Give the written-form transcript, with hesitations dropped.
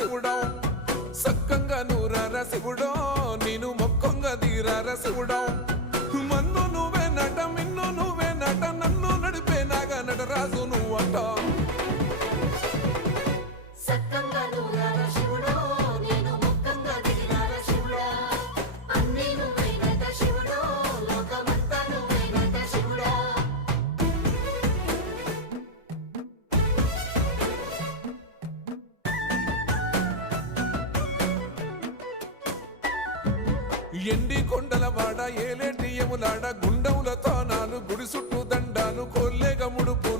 శివుడో సక్కంగా నూరార శివుడో నేను మొక్కంగా తీరార శివుడో మన్ను నువ్వే నట మిన్ను నువ్వే నట నన్ను నడిపే నాగా నటరాజు నువ్వట ఎండి కొండల వాడ ఏలేటి యములాడ గుండములతో నాలు గుడి చుట్టూ దండాలు కొల్లేగ ముడుపు